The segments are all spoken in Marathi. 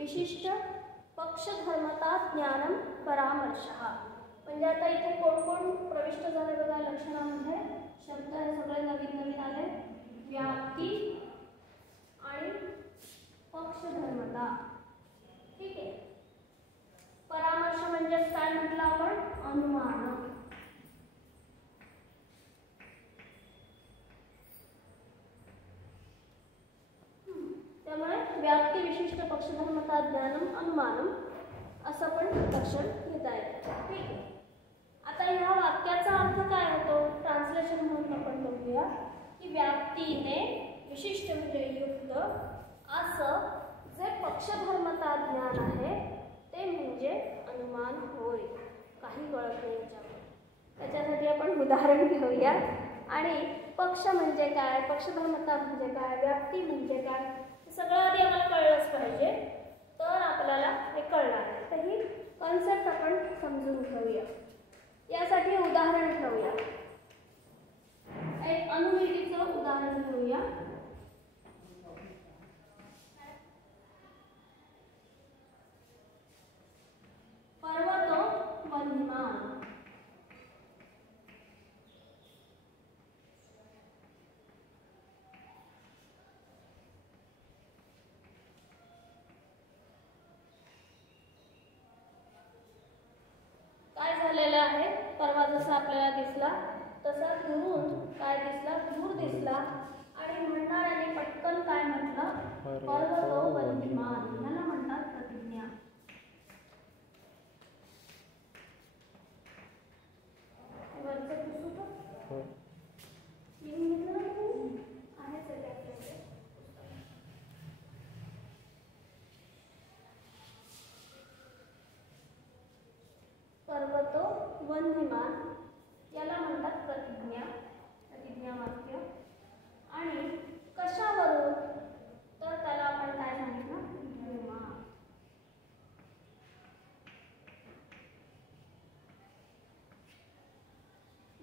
विशिष्ट पक्षधर्मता ज्ञानम परामर्शः. म्हणजे आता इथे कोण कोण प्रविष्ट झाले बघा लक्षणामध्ये. शब्द हे सगळे नवीन नवीन आले. व्याप्ती आणि पक्षधर्मता. ठीक आहे. परामर्श म्हणजे काय म्हटलं आपण? अनुमान. त्यामुळे व्याप्ती विशिष्ट पक्षधर्मता ज्ञानम अनुमानम असं पण लक्षण घेता येतं. ठीक आहे. आता ह्या वाक्याचा अर्थ काय होतो? ट्रान्सलेशन म्हणून आपण बघूया की व्याप्तीने विशिष्ट म्हणजे युक्त असं जे पक्षधर्मता ज्ञान आहे ते म्हणजे अनुमान होय. काही कळत नाही याच्यावर. त्याच्यासाठी आपण उदाहरण घेऊया. आणि पक्ष म्हणजे काय, पक्षधर्मता म्हणजे काय, व्याप्ती म्हणजे काय, हे सगळं आधी आम्हाला कळलंच पाहिजे. तर आपल्याला हे कळणार आहे. तर ही कन्सेप्ट आपण समजून घेऊया. यासाठी उदाहरण घेऊया. एक अनुमितीचं उदाहरण घेऊया. पर्वतो वन्यमान. काय झालेलं आहे? परवा जसा आपल्याला दिसला तसा दुरून काय दिसला? दूर दिसला. आणि म्हणणाऱ्याने पटकन काय म्हटलं? पर्वतो वन्यमान. याला म्हणतात प्रतिज्ञा. पर्वतो वन्यमान याला म्हणतात प्रतिज्ञा. प्रतिज्ञा वाक्य. आणि कशावरून? तर त्याला आपण काय सांगितलं? धूमा.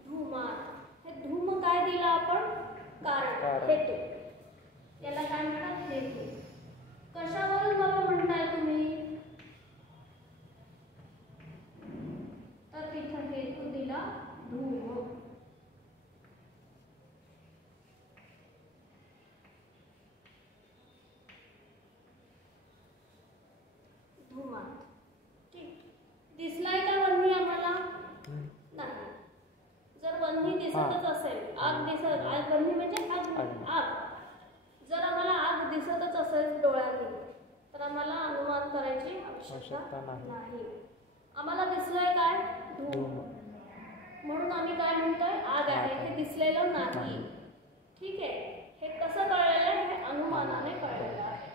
धूमान. हे धूम काय दिला आपण? कारण, हेतू. याला काय म्हणतात? हेतू. कशावरून बाबा म्हणताय तुम्ही? तर तिथं हेतू दिला धूम. धुमा. ठीक. दिसलाय का वन्ही आम्हाला? नाही. जर वन्ही दिसतच असेल, आग दिसत, आग वन्ही म्हणजे आग. जर आम्हाला आग दिसतच असेल डोळ्याने तर आम्हाला अनुमान करायची आवश्यकता नाही. आम्हाला दिसलंय काय? धूम. म्हणून आम्ही काय म्हणतोय? आग आहे. हे दिसलेलं नाही. ठीक आहे. हे कसं कळलेलं आहे? हे अनुमानाने कळलेलं आहे.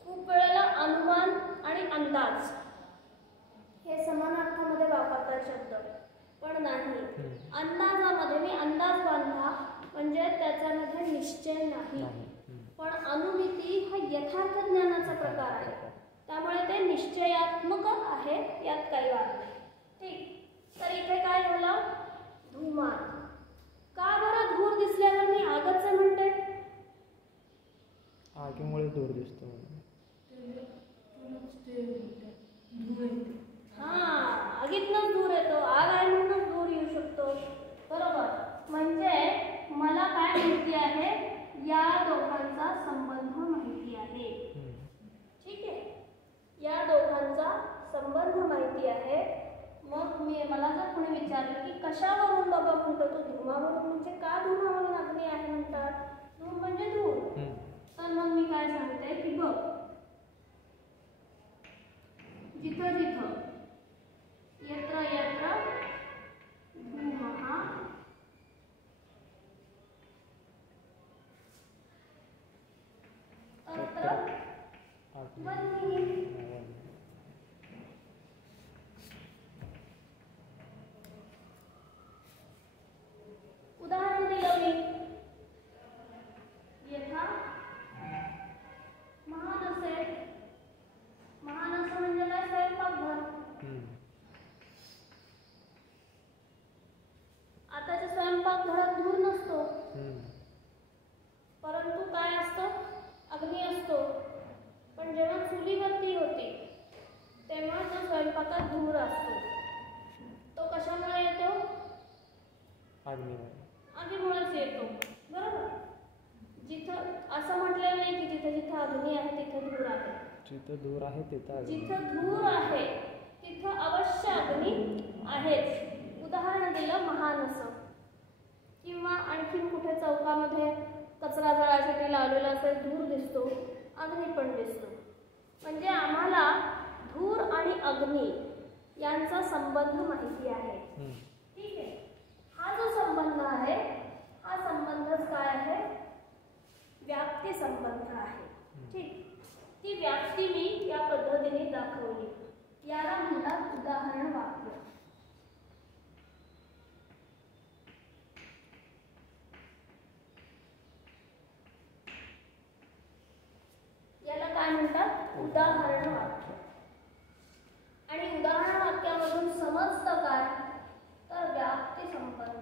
खूप वेळेला अनुमान आणि अंदाज हे समान अर्थामध्ये वापरतात शब्द, पण नाही. अंदाजामध्ये मी अंदाज बांधला म्हणजे त्याच्यामध्ये निश्चय नाही. पण अनुमिती हा यथार्थ ज्ञानाचा प्रकार आहे. त्यामुळे ते निश्चयात्मक आहे. यात काही वाद नाही. ठीक. तर इथे काय झालं? धूमान. का बरं धूर दिसल्यावर मी आगच म्हणते? आगीमुळे धूर दिसतो. आगीतनंच धूर येतो. आग आहे म्हणूनच धूर येऊ शकतो. बरोबर. म्हणजे मला काय माहिती आहे? या दोघांचा संबंध माहिती आहे. ठीक आहे. या दोघांचा संबंध माहिती आहे. मग मला जर कोणी विचारलं की कशावरून बाबा म्हणतो तो? धुमावरून. म्हणजे का धुमावरून अग्नी आहे म्हणतात? धूम म्हणजे धूर. तर मग मी काय सांगते की बघ, जिथं जिथं यत्र यत्र धूमः तत्र वह्निः. आगीमुळेच येतो, बरोबर. जिथं असं म्हटलेलं नाही की जिथं जिथं अग्नी आहे तिथं धूर आहे. जिथं धूर आहे तिथं जिथं धूर आहे तिथं अवश्य अग्नी आहेच. उदाहरण दिलं महानस. किंवा आणखी कुठे चौकामध्ये कचरा जळायसाठी लावलेला असेल, धूर दिसतो, अग्नी पण दिसतो. म्हणजे आम्हाला धूर आणि अग्नी यांचा संबंध माहिती आहे. ठीक आहे. हा जो संबंध आहे हा संबंधच काय आहे? व्याप्ती संबंध आहे. ठीक. ती व्याप्ती मी या पद्धतीने दाखवली. याला म्हणतात उदाहरण वाक्य. याला काय म्हणतात? उदाहरण वाक्य. आणि उदाहरण वाक्यामधून समजतं काय? तर व्याप्ती संबंध.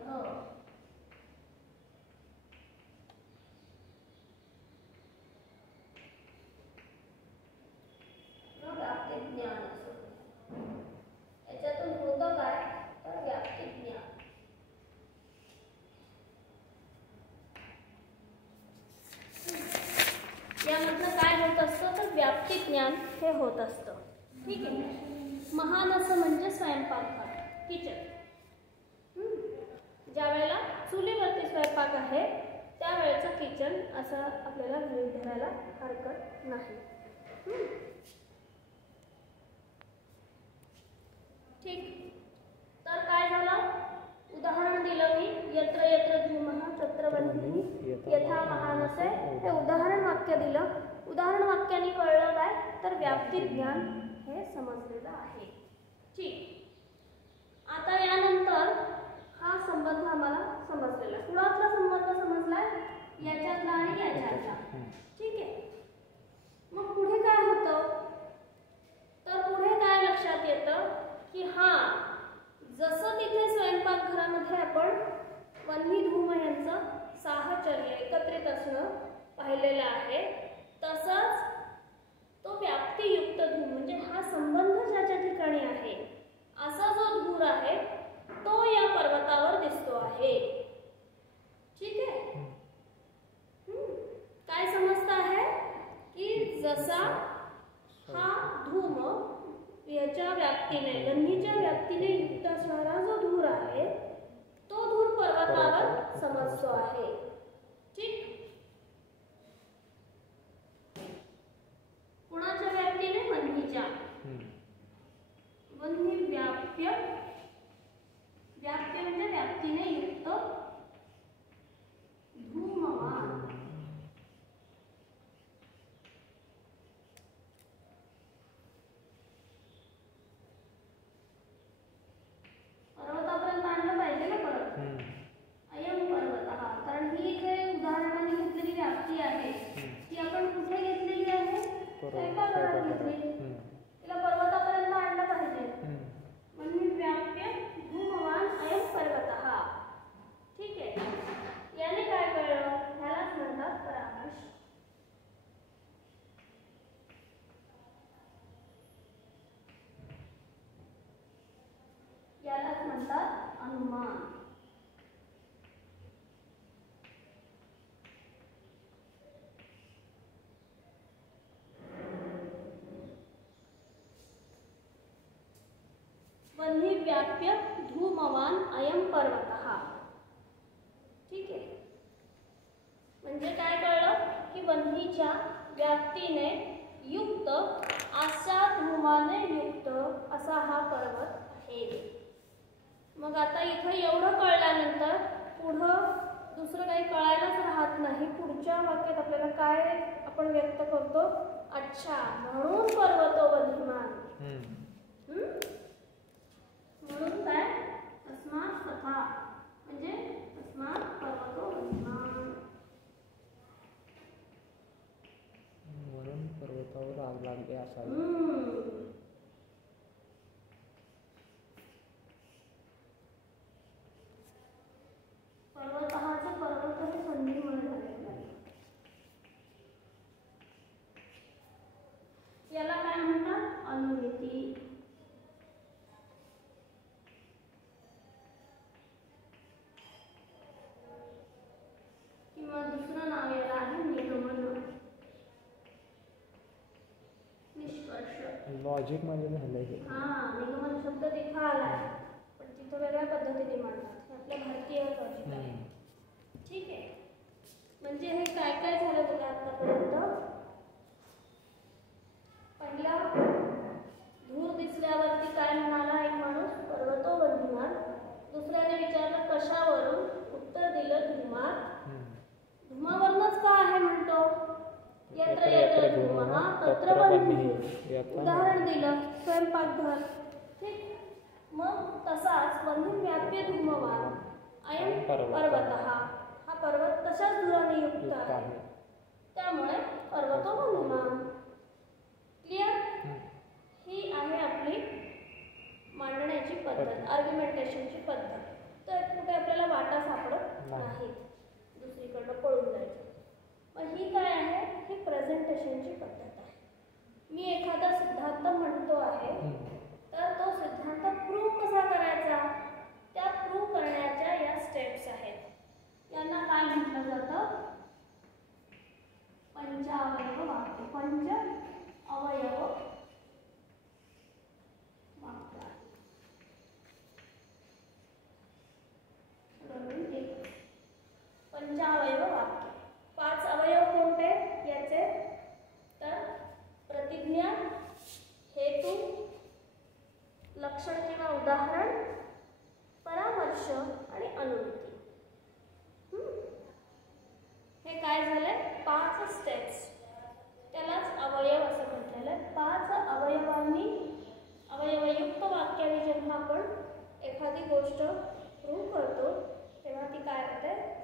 व्याप्ती ज्ञान याच्यातून होतं काय? तर व्याप्ती ज्ञान. यामधलं काय होत असतं? तर व्याप्ती ज्ञान हे होत असतं. ठीक आहे. महान असं म्हणजे स्वयंपाकघर, किचन. ज्या वेळेला चुलीवरती स्वयंपाक आहे त्यावेळेचं किचन असं आपल्याला गृहीत धरायला हरकत नाही. ठीक. तर काय झालं? उदाहरण दिलं मी. यत्र यत्र धूमः तत्र वह्निः यथा महानसे. हे उदाहरण वाक्य दिलं. उदाहरण वाक्याने कळलं काय? तर व्याप्ती ज्ञान हे समजलेलं आहे. ठीक. आता यानंतर हा संबंध आम्हाला समजलेला. कुणातला संबंध समजलाय? याच्यातला आणि याच्यातला. ठीक आहे. मग पुढे काय होतं? तर पुढे काय लक्षात येतं की हा जसं तिथे स्वयंपाकघरामध्ये आपण वन्ही धूम यांचं साहचर्य एकत्रित असणं पाहिलेलं आहे, तसंच तो व्याप्तीयुक्त धूम म्हणजे हा संबंध ज्याच्या ठिकाणी आहे असा जो धूर आहे तो या पर्वतावर दिसतो आहे. ठीक आहे. काय समजतं आहे की जसा हा धूम याच्या व्याप्तीने वन्हीच्या व्याप्तीने युक्त असणारा जो धूर आहे तो धूर पर्वतावर समजतो आहे. ठीक. कुणाच्या व्याप्तीने? वन्हीच्या. वन्ही व्याप्य. व्याप्य म्हणजे व्याप्तीने युक्त धूमवान. पर्वतापर्यंत आणलं पाहिजे ना परत. अयम पर्वतः. कारण ही इथे उदाहरणाने घेतलेली व्याप्ती आहे ती आपण कुठे घेतलेली आहे? स्वयंपाकघरात घेतलेली. तिला पर्वतापर्यंत आणलं पाहिजे. म्हणून व्याप्य धूमवान अयम पर्वतः. ठीक आहे. याने काय कळलं? ह्यालाच म्हणतात परामर्श. यालाच म्हणतात अनुमान. वन्ही व्याप्य धूमवान अयम पर्वतः. ठीक आहे. म्हणजे काय कळलं की वन्हीच्या व्याप्तीने युक्त अशा धूमाने युक्त असा हा पर्वत आहे. मग आता इथं एवढं कळल्यानंतर पुढं दुसरं काही कळायलाच राहत नाही. पुढच्या वाक्यात आपल्याला काय आपण व्यक्त करतो? अच्छा, म्हणून पर्वतो वन्यमान. म्हणून काय? तस्मात् तथा. म्हणजे तस्मात् पर्वतो वन्यमान. म्हणून पर्वतावर आग लागली असावी. पर्वतःचे पर्वत हे संधीमुळे झालेलं आहे. याला काय म्हणतात? अनुमिती. लॉजिक मध्ये झालं हे. निगमन शब्द तिथं आलाय पण तिथं वेगळ्या पद्धतीने मांडतात. हे आपल्या भारतीय लॉजिक आहे. ठीक आहे. म्हणजे हे काय काय झालं तुला आतापर्यंत? पहिला, धूर दिसल्यावरती काय म्हणाला एक माणूस? पर्वतो वन्यमान. दुसऱ्याने विचारलं कशावरून? उत्तर दिलं धुमात. धुमावरूनच का आहे म्हणतो? यत्र यत्र धूमः तत्र वह्निः. उदाहरण दिलं स्वयंपाकघर. ठीक. मग तसाच वह्निं व्याप्य धूमवान अयं पर्वतः. हा पर्वत कशाच धुराने युक्त आहे? त्यामुळे पर्वतो वन्यमान. क्लिअर? ही आहे आपली मांडण्याची पद्धत, आर्ग्युमेंटेशनची पद्धत. तर कुठे आपल्याला वाटा सापडत नाहीत, दुसरीकडनं पळून जायचं. मग ही काय आहे? ही प्रेझेंटेशनची पद्धत आहे. मी एखादा सिद्धांत म्हणतो आहे तर तो सिद्धांत प्रूव्ह कसा करायचा? त्या प्रूव्ह करण्याच्या या स्टेप्स आहेत. यांना काय म्हटलं जातं? पंचावयव वाक्य. पंच अवयव वाक्य. पंचावयव वाक्य. 5 अवयव कोणते याचे? तर प्रतिज्ञा, हेतू, लक्षण किंवा उदाहरण, परामर्श आणि अनुवृत्ती. हे काय झाले? 5 स्टेप्स. त्यालाच अवयव असं म्हटलेलं आहे. 5 अवयवांनी, अवयवयुक्त वाक्याने जेव्हा आपण एखादी गोष्ट प्रूव्ह करतो तेव्हा ती काय होते?